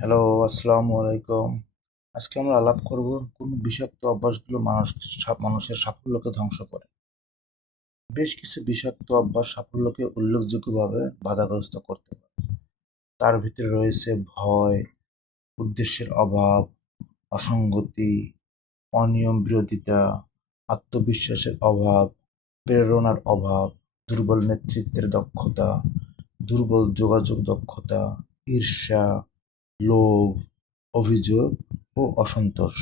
Hello, আসসালামু আলাইকুম। আজকে আমরা আলাপ করব কোন বিষাক্ত অভ্যাসগুলো মানুষের সাফল্যকে ধ্বংস করে। বেশ কিছু বিষাক্ত অভ্যাস সাফল্যকে উল্লেখযোগ্যভাবে বাধাগ্রস্ত করতে পারে। তার ভিতরে রয়েছে ভয়, উদ্দেশ্যের অভাব, অসঙ্গতি, অনিয়ম বিরোধিতা, আত্মবিশ্বাসের অভাব, প্রেরণার অভাব, দুর্বল নেতৃত্বের দক্ষতা, দুর্বল যোগাযোগ দক্ষতা, ঈর্ষা, লোভ, অভিযোগ ও অসন্তোষ।